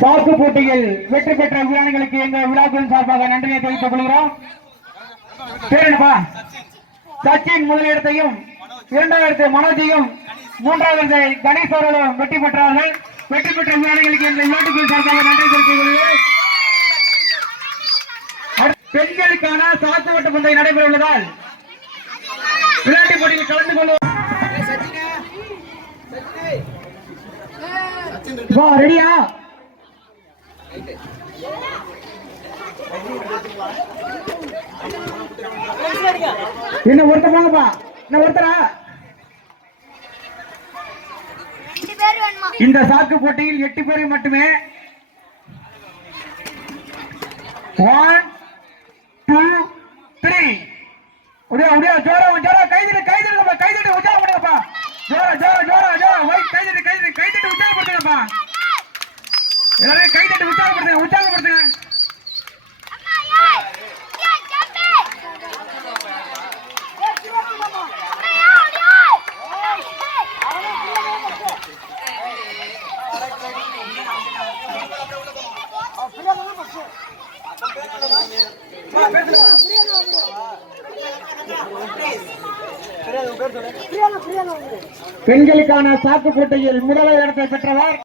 சாக்கு போட்டியில் வெற்றி பெற்ற வீரர்களுக்கு எங்கள் விழாக்களின் சார்பாக நன்றியை தெரிவித்துக் கொள்கிறோம். சச்சின் முதலிடத்தையும், இரண்டாவது மனோஜையும், மூன்றாவது கணேஷ் அவர்களும் வெற்றி பெற்றார்கள். வெற்றி பெற்ற வீரர்களுக்கு எங்கள் விளையாட்டுகளின் சார்பாக நன்றி தெரிவித்துக் கொள்கிறோம். பெண்களுக்கான சாக்கு ஓட்ட பந்தயம் நடைபெற உள்ளதால் விளையாட்டு போட்டியில் கலந்து கொள்வோம். ரெடியா? என்ன ஒருத்த போங்கப்பா, என்ன ஒருத்தரா? இந்த சாக்கு போட்டியில் 8 பேரை மட்டுமே. 1 2 3 உடைய ஜோரா ஜோரா கைதிட்டு கைதிட்டு கைதிட்டு உற்சாகம் பண்ணுங்கப்பா. ஜோரா ஜோரா ஜோரா ஜோரா வைட் கைதிட்டு கைதிட்டு கைதிட்டு உற்சாகப்படுத்துங்கப்பா. எல்லாரும் கைதிட்டு உற்சாகப்படுத்துங்க உற்சாகப்படுத்துங்க. பெண்களுக்கான சாக்கு போட்டியில் முதல் இடத்தை பெற்றவர்